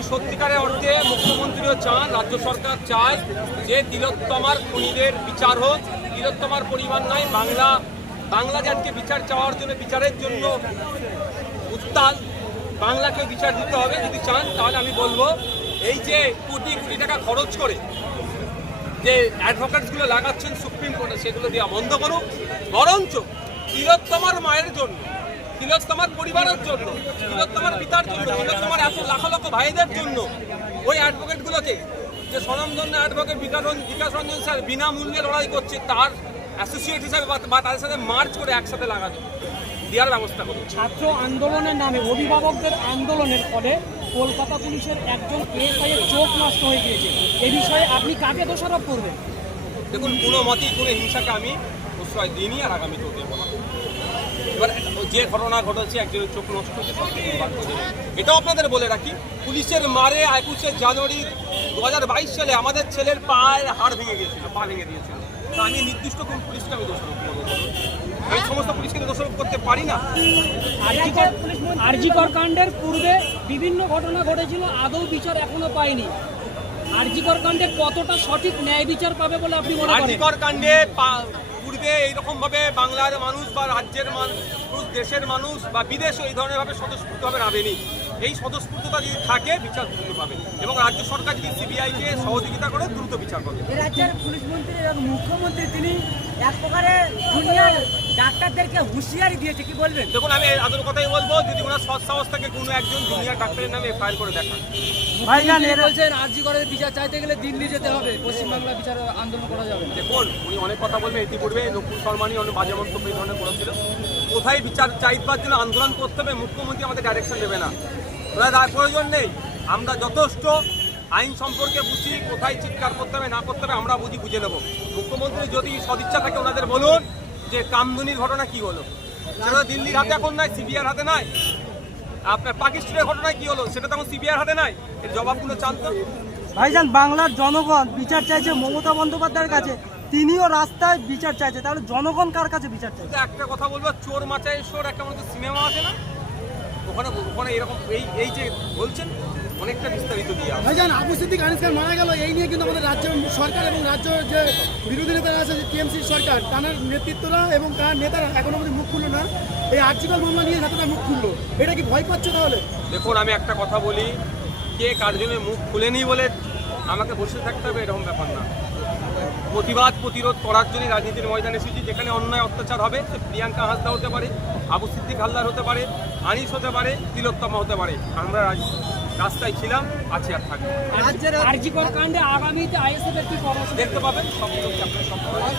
যদি সত্যিকারের অর্থে মুখ্যমন্ত্রীও চান রাজ্য সরকার চায় যে তিলোত্তমার খুনিদের বিচার হোক তিলোত্তমার পরিমাণ নয় বাংলা বাংলা জাতকে বিচার চাওয়ার জন্য বিচারের জন্য উত্তাল বাংলাকে বিচার দিতে হবে যদি চান তাহলে আমি বলবো এই যে কোটি কোটি টাকা খরচ করে যে অ্যাডভোকেটসগুলো লাগাচ্ছেন সুপ্রিম কোর্টে সেগুলো দেওয়া বন্ধ করুক বরঞ্চ তিলোত্তমার মায়ের জন্য তিলোত্তমার পরিবারের জন্য তিলোত্তমার পিতার জন্য তিলোত্তমার এত লাখ লক্ষ ভাইদের জন্য ওই অ্যাডভোকেটগুলোকে যে স্বনামধন্য অ্যাডভোকেট বিকাশ বিকাশ রঞ্জন স্যার বিনামূল্যে লড়াই করছে তার অ্যাসোসিয়েট হিসাবে বা তাদের সাথে মার্চ করে একসাথে লাগানো দেওয়ার ব্যবস্থা করুন ছাত্র আন্দোলনের নামে অভিভাবকদের আন্দোলনের ফলে কলকাতা পুলিশের একজন এসআইয়ের চোখ নষ্ট হয়ে গিয়েছে এ বিষয়ে আপনি কাকে দোষারোপ করবেন দেখুন কোনো মতেই কোনো হিংসাকে আমি প্রশ্রয় দিইনি আর আগামীতেও দেবো এবার যে ঘটনা ঘটেছে একজনের চোখ নষ্ট হয়েছে এটাও আপনাদের বলে রাখি পুলিশের মারে একুশে জানুয়ারি দু সালে আমাদের ছেলের পায়ের হাড় ভেঙে গিয়েছিল পা ভেঙে দিয়েছিল তা আমি নির্দিষ্ট কোন পুলিশকে আমি দোষ আমি সমস্ত পুলিশকে দোষারোপ করতে পারি না আরজিকর কাণ্ডের পূর্বে বিভিন্ন ঘটনা ঘটেছিল আদৌ বিচার এখনো পায়নি আরজিকর কাণ্ডে কতটা সঠিক ন্যায় বিচার পাবে বলে আপনি মনে করেন আরজিকর কাণ্ডে পূর্বে এইরকমভাবে বাংলার মানুষ বা রাজ্যের মানুষ দেশের মানুষ বা বিদেশও এই ধরনেরভাবে স্বতঃস্ফূর্তভাবে নামেনি এই স্বতঃস্ফূর্ততা যদি থাকে বিচার দ্রুত পাবে এবং রাজ্য সরকার যদি সিবিআইকে সহযোগিতা করে দ্রুত বিচার পাবে রাজ্যের পুলিশ মন্ত্রী এবং মুখ্যমন্ত্রী তিনি এক প্রকারের ডাক্তারদেরকে হুঁশিয়ারি দিয়েছে কি বলবেন দেখুন আমি আদর কথাই বলবো যদি ওনার সৎ সাহস থেকে কোনো একজন জুনিয়র ডাক্তারের নামে ফাইল করে দেখান ভাইজান এর বলছেন আরজি করে বিচার চাইতে গেলে দিল্লি যেতে হবে পশ্চিমবাংলা বিচার আন্দোলন করা যাবে দেখুন উনি অনেক কথা বলবে এটি ইতিপূর্বে নকুল শর্মানি অন্য বাজে মন্তব্য এই ধরনের করেছিল কোথায় বিচার চাইবার জন্য আন্দোলন করতে হবে মুখ্যমন্ত্রী আমাদের ডাইরেকশন দেবে না ওনার আর প্রয়োজন নেই আমরা যথেষ্ট আইন সম্পর্কে বুঝি কোথায় চিৎকার করতে হবে না করতে হবে আমরা বুঝি বুঝে নেব মুখ্যমন্ত্রী যদি সদিচ্ছা থাকে ওনাদের বলুন যে কামদুনির ঘটনা কি হলো সেটা দিল্লির হাতে এখন নাই সিবিআর হাতে নাই আপনার পাকিস্তানের ঘটনা কি হলো সেটা তো এখন সিবিআর হাতে নাই এর জবাবগুলো চান তো ভাইজান বাংলার জনগণ বিচার চাইছে মমতা বন্দ্যোপাধ্যায়ের কাছে তিনিও রাস্তায় বিচার চাইছে তাহলে জনগণ কার কাছে বিচার চাইছে একটা কথা বলবো চোর মাচায় সোর একটা মতো সিনেমা আছে না ওখানে ওখানে এরকম এই এই যে বলছেন অনেকটা বিস্তারিত দিয়ে ভাইজান আবু সিদ্দিক আনিস খান মারা গেল এই নিয়ে কিন্তু আমাদের রাজ্য সরকার এবং রাজ্য যে বিরোধী নেতারা আছে যে টিএমসির সরকার তার নেতৃত্বরা এবং তার নেতারা এখনো আমাদের মুখ খুলল না এই আর্জিকল মামলা নিয়ে নেতারা মুখ খুললো এটা কি ভয় পাচ্ছে তাহলে দেখুন আমি একটা কথা বলি কে কার জন্য মুখ খুলেনি বলে আমাকে বসে থাকতে হবে এরকম ব্যাপার না প্রতিবাদ প্রতিরোধ করার জন্য রাজনীতির ময়দানে এসেছি যেখানে অন্যায় অত্যাচার হবে সে প্রিয়াঙ্কা হাসদা হতে পারে আবু সিদ্দিক হালদার হতে পারে আনিস হতে পারে তিলোত্তমা হতে পারে আমরা রাস্তায় ছিলাম আছি আর থাকবে দেখতে পাবেন সব